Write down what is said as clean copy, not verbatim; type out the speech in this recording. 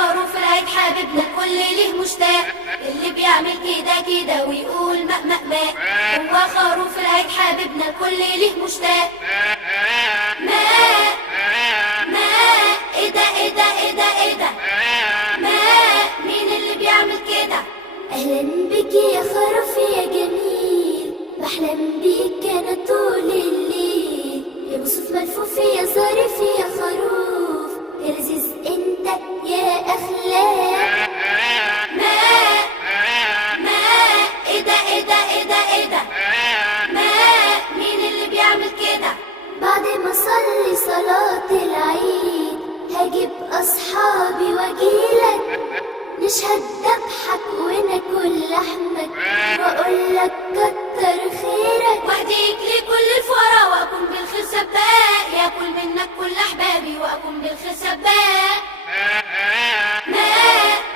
خروف العيد حبيبنا الكل ليه مشتاق، اللي بيعمل كده كده ويقول ماء ماء ماء. هو خروف العيد حبيبنا الكل ليه مشتاق. ماء ماء، ايه ده ايه ده ايه ده ايه ده؟ ماء، مين اللي بيعمل كده؟ أهلا بك يا خروف يا جميل، بحلم بيك أنا طول الليل. يا بصوف ملفوف يا ظريف يا خروف، يا لذيذ انت يا أخلاق. ماء ماء، ايه ده ايه ده ايه ده ايه ده؟ ماء، مين اللي بيعمل كده؟ بعد ما أصلي صلاة العيد هجيب أصحابي وأجيلك، نشهد ذبحك وناكل لحمك وأقولك كتر خيرك. واهديك لكل الفقراء واكون بالخير سباق، ياكل منك كل احبابي واكون بالخير سباق.